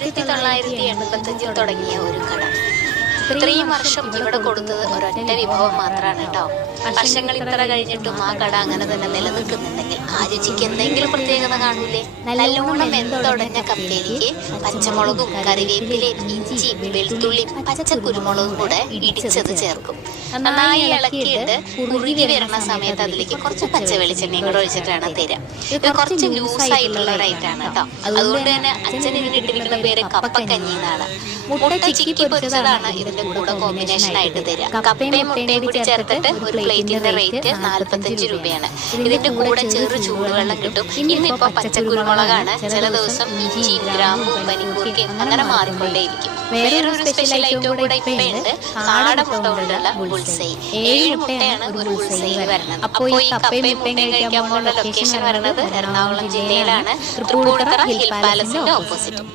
1985 തുടങ്ങിയ ഒരു കട. ഇത്രയും വർഷം ഇവിടെ കൊടുത്തത് ഒരൊറ്റ വിഭവം മാത്രമാണ് കേട്ടോ. വർഷങ്ങൾ ഇത്ര കഴിഞ്ഞിട്ടും ആ കട അങ്ങനെ തന്നെ നിലനിൽക്കുന്നുണ്ടെങ്കിൽ ആ രുചിക്ക് എന്തെങ്കിലും പ്രത്യേകത കാണൂലേ? നല്ലോണം വെന്തുടഞ്ഞ കപ്പേരിക്ക് പച്ചമുളകും കറിവേപ്പിലയും ഇഞ്ചിയും വെളുത്തുള്ളിയും പച്ചക്കുരുമുളകും കൂടെ ഇടിച്ചത് ചേർക്കും. നന്നായി ഇളക്കിയിട്ട് കുറുകി വരുന്ന സമയത്ത് അതിലേക്ക് കുറച്ച് പച്ച വെളിച്ചെണ്ണയും കൂടെ ഒഴിച്ചിട്ടാണ് തരിക. ഇത് കുറച്ച് ലൂസായിട്ടുള്ള ഒരു ഐറ്റാണ് കേട്ടോ. അതുകൊണ്ട് തന്നെ അച്ഛൻ ഇതിനിട്ടിരിക്കുന്ന പേര് കപ്പക്കഞ്ഞി എന്നാണ്. മുട്ട ചിക്കി പൊരിച്ചതാണ് ഇതിന്റെ കൂടെ കോമ്പിനേഷൻ ആയിട്ട് തരിക. കപ്പയും മുട്ടയും കൂടി ചേർത്തിട്ട് ഒരു പ്ലേറ്റിന്റെ റേറ്റ് 45 രൂപയാണ്. ഇതിന്റെ കൂടെ ചെറു ചൂടുവെള്ളം കിട്ടും. ഇന്നിപ്പോ പച്ചക്കുരുമുളകാണ്, ചില ദിവസം ഇഞ്ചിയും ഗ്രാമ്പും പനിക്കൂർക്കയും അങ്ങനെ മാറിക്കൊണ്ടേയിരിക്കും. വേറൊരു സ്പെഷ്യൽ ഐറ്റം കൂടെ ഇപ്പൊ ഉണ്ട്, കാട മുട്ട കൊണ്ടുള്ള ബുൾസൈ. 7 മുട്ടയാണ് ഒരു ബുൾസൈയിൽ വരുന്നത്. അപ്പോൾ ഈ കപ്പയും മുട്ടയും കഴിക്കാൻ പോകുന്ന ലൊക്കേഷൻ വരുന്നത് എറണാകുളം ജില്ലയിലാണ്, തൃപ്പൂണിത്തുറ ഹിൽ പാലസിന്റെ ഓപ്പോസിറ്റ്.